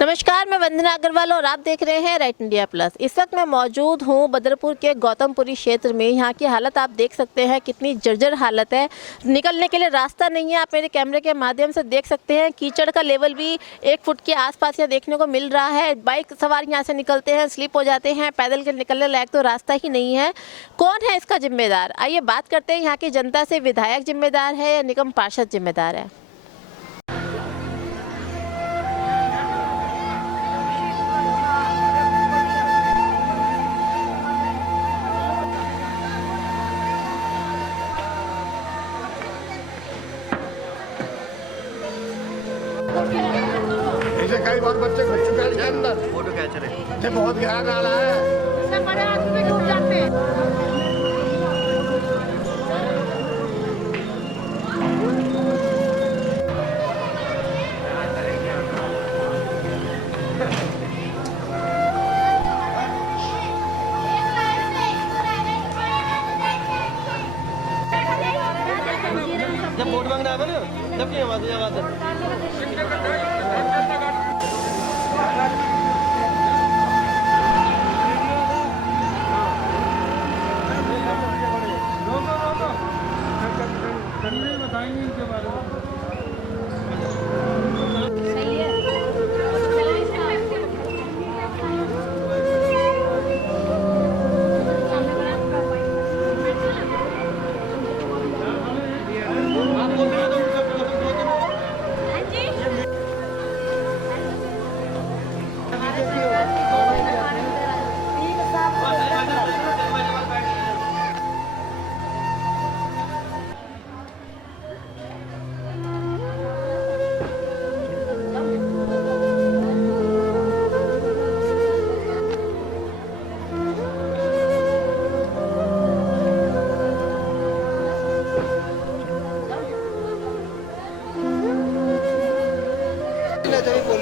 नमस्कार, मैं वंदना अग्रवाल और आप देख रहे हैं राइट इंडिया प्लस। इस वक्त मैं मौजूद हूं बदरपुर के गौतमपुरी क्षेत्र में। यहां की हालत आप देख सकते हैं, कितनी जर्जर हालत है। निकलने के लिए रास्ता नहीं है। आप मेरे कैमरे के माध्यम से देख सकते हैं, कीचड़ का लेवल भी 1 फुट के आसपास यहाँ देखने को मिल रहा है। बाइक सवार यहाँ से निकलते हैं, स्लिप हो जाते हैं। पैदल के निकलने लायक तो रास्ता ही नहीं है। कौन है इसका जिम्मेदार? आइए बात करते हैं यहाँ की जनता से। विधायक जिम्मेदार है या निगम पार्षद जिम्मेदार है? ऐसे कई बार बच्चे घुस चुके हैं अंदर। फोटो खींच रहे ये बहुत गहरा नाला है। बड़े आदमी डूब जाते हैं। जब वोट मांगना आवे ना तब की आवाज बताएंगे इनके बारे में।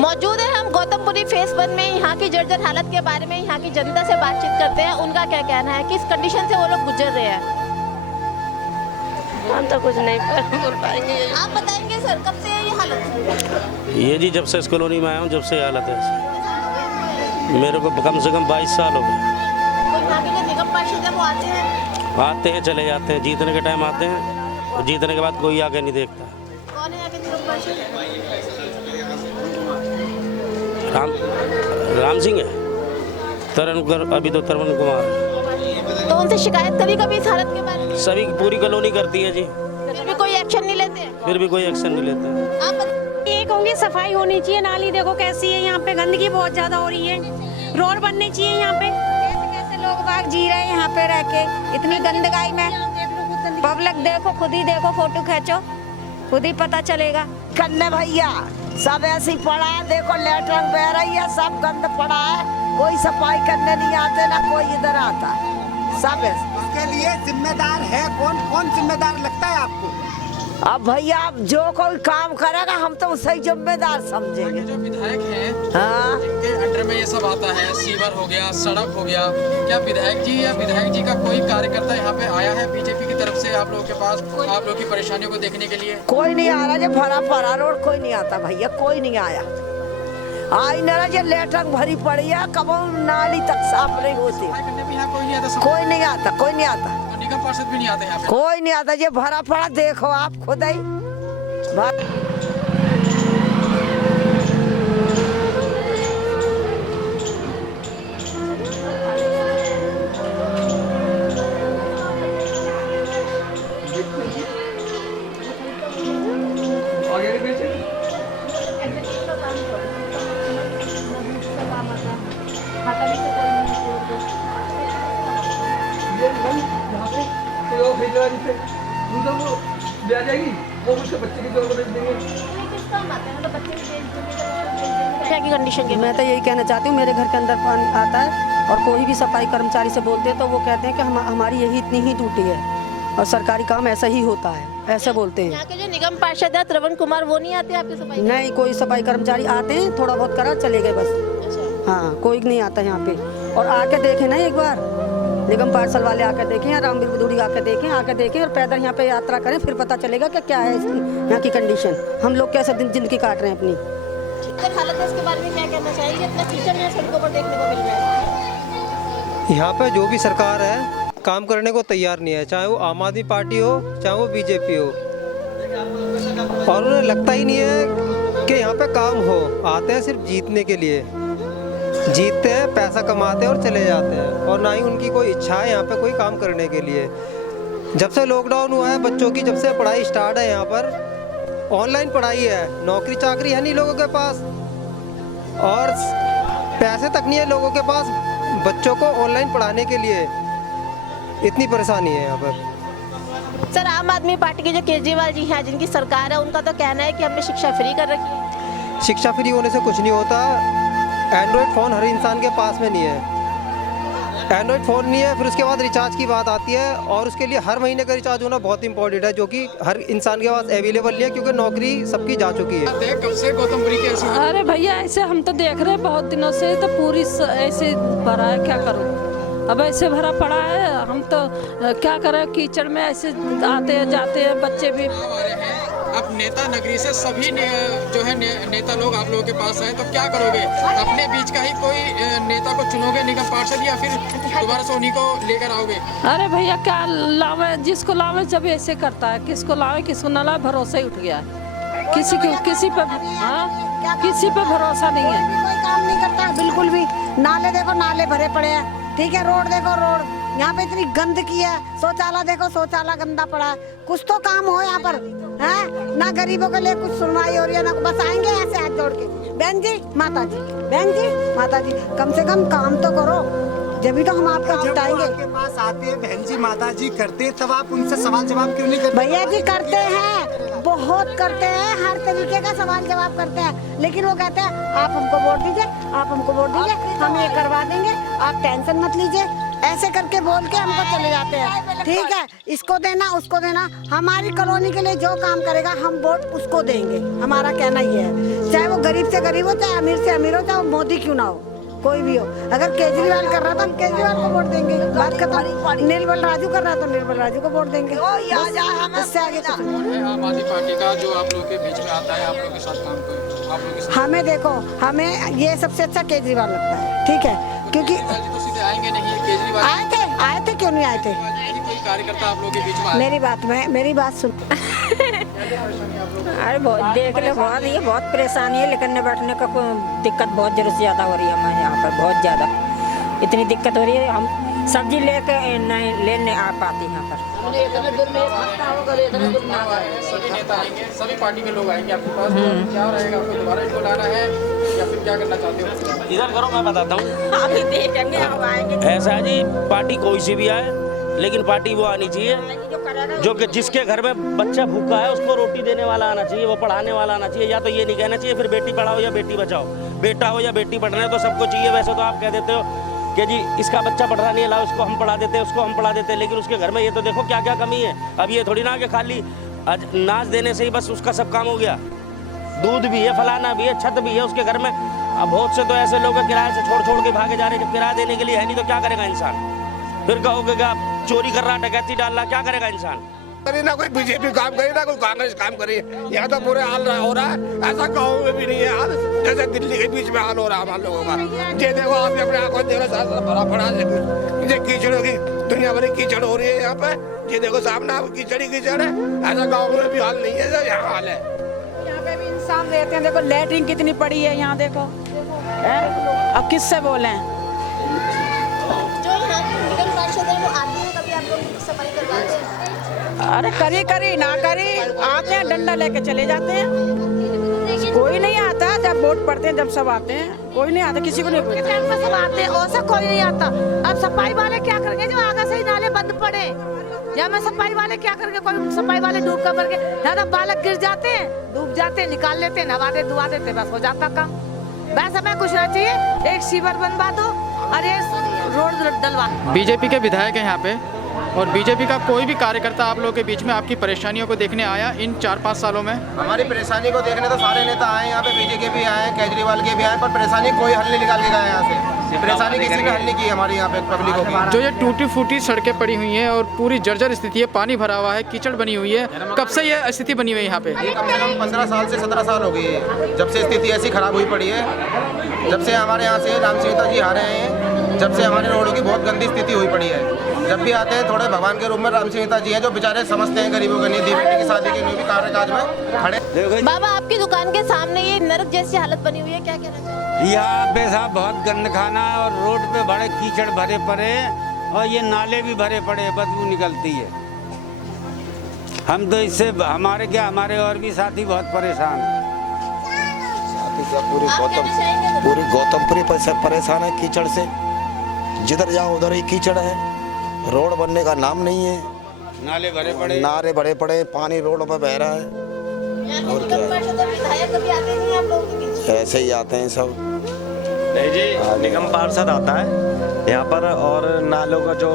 मौजूद है हम गौतमपुरी फेज 1 में। यहाँ की जर्जर हालत के बारे में यहाँ की जनता से बातचीत करते हैं। उनका क्या कहना है, किस कंडीशन से वो लोग गुजर रहे हैं? हम तो कुछ नहीं बोल पाएंगे। आप बताएंगे सर, कब से है ये हालत? ये जी जब से इस कॉलोनी में आया हूँ जब से हालत है। मेरे को कम से कम 22 साल हो गए। तो यहाँ के जो निगम पार्षद है वो आते हैं चले जाते हैं, जीतने के टाइम आते हैं और जीतने के बाद कोई आके नहीं देखता। कौन है यहाँ के निगम पार्षद? राम सिंह है, तरन अभी तो तरवन कुमार है। तो उनसे शिकायत कभी कभी इस हालत के बारे में? सभी पूरी कॉलोनी करती है जी, फिर भी कोई एक्शन नहीं लेते? फिर भी कोई एक्शन नहीं लेते। आप ये कहूँगी सफाई होनी चाहिए। नाली देखो कैसी है, यहाँ पे गंदगी बहुत ज्यादा हो रही है। रोड बनने चाहिए यहाँ पे। कैसे कैसे लोग बाग जी रहे हैं यहाँ पे रह के इतनी गंदगाई में। पब्लिक देखो, खुद ही देखो, फोटो खींचो, खुद ही पता चलेगा। करने भैया सब ऐसी पड़ा है, देखो लेटरिन बह रही है, सब गंद पड़ा है, कोई सफाई करने नहीं आते ना कोई इधर आता, सब ऐसे। इसके लिए जिम्मेदार है कौन? कौन जिम्मेदार लगता है आपको? अब भैया अब जो कोई काम करेगा हम तो उसे ही जिम्मेदार समझेंगे। जो विधायक हैं, हाँ इनके अंडर में ये सब आता है, सीवर हो गया, सड़क हो गया। क्या विधायक जी या विधायक जी का कोई कार्यकर्ता यहाँ पे आया है बीजेपी की तरफ से आप लोगों के पास, आप लोगों की परेशानियों को देखने के लिए? कोई नहीं आ रहा, जो भरा पड़ा रोड कोई नहीं आता भैया, कोई नहीं आया। आई न रहा, जो लेटरिन भरी पड़ी है, कब नाली तक साफ नहीं होती। सफाई करने भी यहाँ कोई नहीं आता? कोई नहीं आता, कोई नहीं आता, तो निगम पार्षद भी नहीं आते यहाँ पे? कोई नहीं आता। ये भरा पड़ा देखो आप खुद ही क्या की कंडीशन के? मैं तो यही कहना चाहती हूँ, मेरे घर के अंदर पानी आता है और कोई भी सफाई कर्मचारी से बोलते हैं तो वो कहते हैं कि हमारी यही इतनी ही टूटी है और सरकारी काम ऐसा ही होता है, ऐसा बोलते हैं। यहाँ के जो निगम पार्षद है तरवन कुमार, वो नहीं आते आपकी सफाई? नहीं, कोई सफाई कर्मचारी आते हैं, थोड़ा बहुत करा चले गए बस। हाँ, कोई नहीं आता यहाँ पे। और आके देखे ना एक बार, निगम पार्षद वाले आके देखें या रामवीर बुधूड़ी आके देखें और पैदल यहाँ पे यात्रा करें, फिर पता चलेगा कि क्या है यहाँ की कंडीशन। हम लोग कैसे दिन जिंदगी काट रहे हैं अपनी। तक हालत है उसके बारे में क्या कहना चाहेंगे? इतना कीचड़ यहाँ सड़कों पर देखने को मिल रहा है। यहाँ पे जो भी सरकार है काम करने को तैयार नहीं है, चाहे वो आम आदमी पार्टी हो चाहे वो बीजेपी हो, और उन्हें लगता ही नहीं है कि यहाँ पे काम हो। आते हैं सिर्फ जीतने के लिए, जीतते हैं, पैसा कमाते हैं और चले जाते हैं, और ना ही उनकी कोई इच्छा है यहाँ पे कोई काम करने के लिए। जब से लॉकडाउन हुआ है बच्चों की, जब से पढ़ाई स्टार्ट है यहाँ पर ऑनलाइन पढ़ाई है, नौकरी चाकरी है नहीं लोगों के पास, और पैसे तक नहीं है लोगों के पास बच्चों को ऑनलाइन पढ़ाने के लिए। इतनी परेशानी है यहाँ पर। सर, आम आदमी पार्टी के जो केजरीवाल जी हैं जिनकी सरकार है, उनका तो कहना है कि हमने शिक्षा फ्री कर रखी है। शिक्षा फ्री होने से कुछ नहीं होता। एंड्रॉयड फ़ोन हर इंसान के पास में नहीं है, एंड्रॉयड फ़ोन नहीं है, फिर उसके बाद रिचार्ज की बात आती है, और उसके लिए हर महीने का रिचार्ज होना बहुत इंपॉर्टेंट है, जो कि हर इंसान के पास अवेलेबल नहीं है, क्योंकि नौकरी सबकी जा चुकी है। कब से गौतमपुरी के ऐसी अरे भैया ऐसे हम तो देख रहे हैं बहुत दिनों से, तो पूरी ऐसे भरा है, क्या करूँ अब ऐसे भरा पड़ा है। हम तो क्या करें, कीचड़ में ऐसे आते हैं जाते हैं बच्चे भी। अब नेता नगरी से सभी जो है नेता लोग आप लोगों के पास आए, तो क्या करोगे? अपने बीच का ही कोई नेता को चुनोगे निगम पार्षद, या फिर दोबारा से उन्हीं को लेकर आओगे? अरे भैया क्या लावे, जिसको लावे जब ऐसे करता है, किसको लावे किसको न लावे, भरोसा ही उठ गया है। किसी पे किसी पे भरोसा नहीं है। कोई काम नहीं करता बिल्कुल भी। नाले देखो, नाले भरे पड़े हैं, ठीक है, रोड देखो, रोड यहाँ पे इतनी गंदगी है, शौचालय देखो, शौचालय गंदा पड़ा है। कुछ तो काम हो यहाँ पर, है ना? गरीबों के लिए कुछ सुनवाई हो रही है ना? बस आएंगे ऐसे हाथ जोड़ के, बहन जी माता जी, बहन जी माता जी, कम से कम काम तो करो, जब तो हम आपका जिताएंगे। आपके पास आते हैं बहन जी माता जी करते हैं, तब आप उनसे सवाल जवाब क्यों नहीं करते? भैया जी करते हैं, बहुत करते हैं, हर तरीके का सवाल जवाब करते हैं, लेकिन वो कहते हैं आप हमको वोट दीजिए, आप हमको वोट दीजिए, हम ये करवा देंगे, आप टेंशन मत लीजिए, ऐसे करके बोल के हमको चले जाते हैं। ठीक है, इसको देना उसको देना, हमारी कॉलोनी के लिए जो काम करेगा हम वोट उसको देंगे। हमारा कहना ये है, चाहे वो गरीब से गरीब हो, चाहे अमीर से अमीर हो, चाहे वो मोदी क्यों ना हो, कोई भी हो। अगर केजरीवाल कर रहा था हम केजरीवाल को वोट देंगे, बात खत्म। निर्मल राजू कर रहा था निर्मल राजू को वोट देंगे, इससे आगे कुछ नहीं। आम आदमी पार्टी का जो आप लोगों के बीच में आता है, आप लोगों के साथ काम करे, आप लोगों के साथ हमें देखो, हमें ये सबसे अच्छा केजरीवाल लगता है, ठीक है, क्योंकि तो सीधे आएंगे नहीं केजरीवाल? आए थे क्यों नहीं आए थे? कोई कार्यकर्ता आप लोगों के बीच में? मेरी बात सुन। अरे बहुत देख ले, बहुत ये बहुत परेशानी है, लेकिन बैठने का कोई दिक्कत बहुत जरूर से ज़्यादा हो रही है हमारे यहाँ पर, बहुत ज़्यादा इतनी दिक्कत हो रही है, हम सब्जी लेके नहीं लेने आ पाते यहाँ पर। सभी नेता आएंगे, सभी पार्टी के लोग आएंगे आपके पास, तो क्या रहेगा? आपको दोबारा इनको लाना है या फिर क्या करना चाहते हो? इधर करो, मैं बताता हूँ। अभी देखेंगे, हम आएंगे। ऐसा है जी, पार्टी कोई सी भी आए, लेकिन पार्टी वो आनी चाहिए जो कि जिसके घर में बच्चा भूखा है उसको रोटी देने वाला आना चाहिए, वो पढ़ाने वाला आना चाहिए। या तो ये नहीं कहना चाहिए फिर बेटी पढ़ाओ या बेटी बचाओ, बेटा हो या बेटी पढ़ना है तो सबको चाहिए। वैसे तो आप कह देते हो कि जी इसका बच्चा पढ़ रहा नहीं है, लाओ उसको हम पढ़ा देते हैं, उसको हम पढ़ा देते हैं, लेकिन उसके घर में ये तो देखो क्या क्या कमी है। अब ये थोड़ी ना कि खाली नाच देने से ही बस उसका सब काम हो गया, दूध भी है, फलाना भी है, छत भी है उसके घर में। अब बहुत से तो ऐसे लोग किराए से छोड़ के भागे जा रहे हैं, जब किराया देने के लिए है नहीं तो क्या करेगा इंसान? फिर कहोगे कि आप चोरी कर रहा, डकैती डाल रहा, क्या करेगा इंसान? ना कोई बीजेपी काम करे ना कोई कांग्रेस काम करे, यहाँ तो पूरे हाल हो रहा है। ऐसा गाँव में भी नहीं है हाल, जैसे दिल्ली के बीच में हाल हो रहा है हम लोगों का। ये देखो आप अपने आंखों देख रहे, भरा पड़ा ये कीचड़ों की दुनिया भरी कीचड़ हो रही है यहाँ पे। ये देखो सामने आप कीचड़ ही कीचड़ है, ऐसा गाँव में भी हाल नहीं है जो यहाँ हाल है। यहाँ पे भी इंसान रहते हैं, देखो लैट्रिन कितनी पड़ी है यहाँ, देखो अब किससे बोले? जो यहाँ के निगम पार्षद है वो आते हैं, कभी आप लोग सफाई करवाते हैं? अरे करी ना करी आते हैं, डंडा लेके चले जाते हैं, कोई नहीं आता। जब वोट पड़ते हैं जब सब आते हैं, कोई नहीं आता, किसी को नहीं पूछता। सब आते हैं और सब कोई नहीं आता। अब सफाई वाले क्या करेंगे जो आगे से ही नाले बंद पड़े, या मैं सफाई वाले क्या करेंगे? कोई सफाई वाले डूब कर करके ज्यादा बालक गिर जाते हैं, डूब जाते हैं, निकाल लेते हैं, नवा दे दुआ देते, बस हो जाता काम। वैसा मैं कुछ ना चाहिए, एक सीवर बनवा दो और ये रोड डलवा। बीजेपी के विधायक हैं यहाँ पे, और बीजेपी का कोई भी कार्यकर्ता आप लोगों के बीच में आपकी परेशानियों को देखने आया इन 4-5 सालों में? हमारी परेशानी को देखने तो सारे नेता आए यहाँ पे, बीजेपी के भी आए, केजरीवाल के भी आए, पर परेशानी कोई हल नहीं निकाल के गया यहाँ से। परेशानी किसी ने हल नहीं की हमारे यहाँ पे पब्लिकों की। जो ये टूटी फूटी सड़कें पड़ी हुई हैं और पूरी जर्जर स्थिति है, पानी भरा हुआ है, कीचड़ बनी हुई है, कब से ये स्थिति बनी हुई है यहाँ पे? ये कम से कम 15 साल से 17 साल हो गई है जब से स्थिति ऐसी खराब हुई पड़ी है। जब से हमारे यहाँ से राम सीता जी आ रहे हैं, जब से हमारे रोडों की बहुत गंदी स्थिति हुई पड़ी है। जब भी आते हैं थोड़े भगवान के रूप में राम सीता जी हैं जो बेचारे समझते हैं गरीबों के लिए, दी बेटी की शादी के लिए भी कार्यकाज में खड़े। बाबा, आपकी दुकान के सामने ये नरक जैसी हालत बनी हुई है, क्या कहना चाहिए? यहाँ पे साहब बहुत गंद खाना और रोड पे बड़े कीचड़ भरे पड़े और ये नाले भी भरे पड़े, बदबू निकलती है। हम तो इससे हमारे और भी साथी बहुत परेशान हैं। पूरी गौतमपुरी परेशान है कीचड़ से। जिधर जाओ उधर ही कीचड़ है, रोड बनने का नाम नहीं है। नाले भरे पड़े, पानी रोड पर बह रहा है। और विधायक कभी आते नहीं आप लोगों के बीच? ऐसे ही आते हैं सब। नहीं जी, निगम पार्षद आता है यहाँ पर और नालों का जो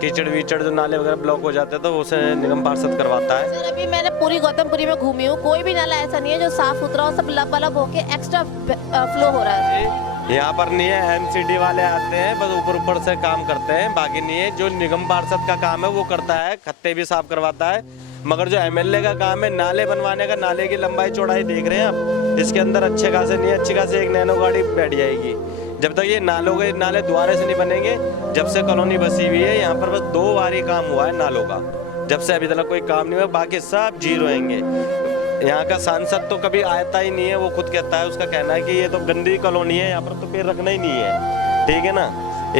कीचड़ वीचड़ जो नाले वगैरह ब्लॉक हो जाते हैं तो उसे निगम पार्षद करवाता है। सर, अभी मैंने पूरी गौतमपुरी में घूमी हूँ, कोई भी नाला ऐसा नहीं है जो साफ सुथरा हो, सब लबालब होके एक्स्ट्रा फ्लो हो रहा है। यहाँ पर नहीं है, एमसीडी वाले आते हैं बस ऊपर से काम करते हैं, बाकी नहीं है। जो निगम पार्षद का काम है वो करता है, खत्ते भी साफ करवाता है, मगर जो एमएलए का काम है नाले बनवाने का, नाले की लंबाई चौड़ाई देख रहे हैं आप, इसके अंदर अच्छे खासे नहीं, अच्छी खासी एक नैनो गाड़ी बैठ जाएगी। जब तक ये नाले दोबारा से नहीं बनेंगे, जब से कॉलोनी बसी हुई है यहाँ पर बस 2 बार ही काम हुआ है नालों का, जब से अभी तक कोई काम नहीं हुआ, बाकी सब जीरो रहेंगे। यहाँ का सांसद तो कभी आता ही नहीं है, वो खुद कहता है, उसका कहना है कि ये तो गंदी कॉलोनी है, यहाँ पर तो पेड़ रखना ही नहीं है, ठीक है ना।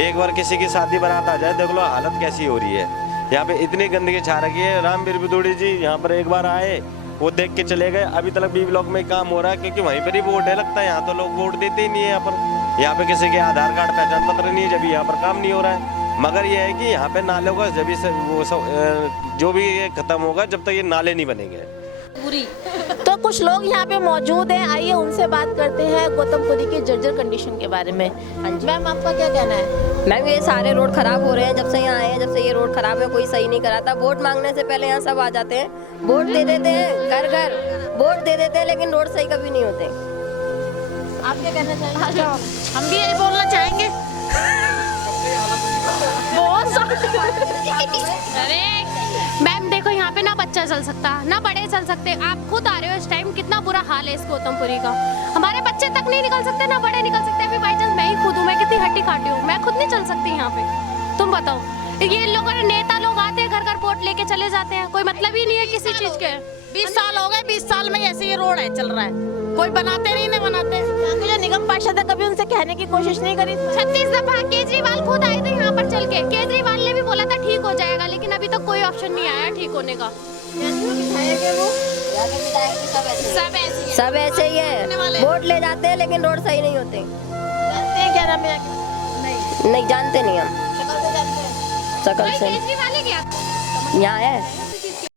एक बार किसी की शादी बारात आ जाए, देख लो हालत कैसी हो रही है। यहाँ पे इतनी गंदगी छा रखी है। रामवीर बुदूड़ी जी यहाँ पर एक बार आए, वो देख के चले गए। अभी तक बी ब्लॉक में काम हो रहा है क्योंकि वहीं पर ही वोट है, लगता है यहाँ तो लोग वोट देते ही नहीं है। यहाँ पर यहाँ पे किसी के आधार कार्ड पहचान पत्र नहीं है, जब यहाँ पर काम नहीं हो रहा है। मगर ये है कि यहाँ पे नालों का जब से वो सब जो भी ये खत्म होगा, जब तक ये नाले नहीं बनेंगे पूरी। तो कुछ लोग यहाँ पे मौजूद हैं, आइए उनसे बात करते हैं गौतमपुरी की जर्जर कंडीशन के बारे में। मैम, आपका क्या कहना है? मैम, ये सारे रोड खराब हो रहे हैं जब से यहाँ आए हैं, जब से ये रोड खराब है, कोई सही नहीं कराता। वोट मांगने से पहले यहाँ सब आ जाते हैं, वोट दे देते हैं, घर घर वोट दे देते हैं, लेकिन रोड सही कभी नहीं होते। आप क्या कहना चाहेंगे? हम भी यही बोलना चाहेंगे। अरे मैम देखो, यहाँ पे ना बच्चा चल सकता ना बड़े चल सकते। आप खुद आ रहे हो इस टाइम, कितना बुरा हाल है इस गौतमपुरी का। हमारे बच्चे तक नहीं निकल सकते, ना बड़े निकल सकते। अभी बाई चांस मैं ही खुद हूँ, मैं कितनी हट्टी खाटी हूँ, मैं खुद नहीं चल सकती यहाँ पे। तुम बताओ, ये लोग नेता लोग आते हैं, घर घर वोट लेके चले जाते हैं, कोई मतलब ही नहीं है किसी चीज के। 20 साल हो गए, 20 साल में ऐसे ये रोड है चल रहा है, कोई बनाते नहीं बनाते। जो निगम पार्षद है, कभी उनसे कहने की कोशिश नहीं करी? 36 दफा केजरीवाल खुद आए थे यहाँ पर चल के, केजरीवाल ने भी बोला था ठीक हो जाएगा, लेकिन अभी तक कोई ऑप्शन नहीं आया ठीक होने का। सब ऐसे ही है, वोट ले जाते हैं लेकिन रोड सही नहीं होते। जानते हैं क्या नाम है? नहीं जानते नहीं हम, शक्ल से जानते हैं? शकल से केजरीवाल ही क्या यहाँ है।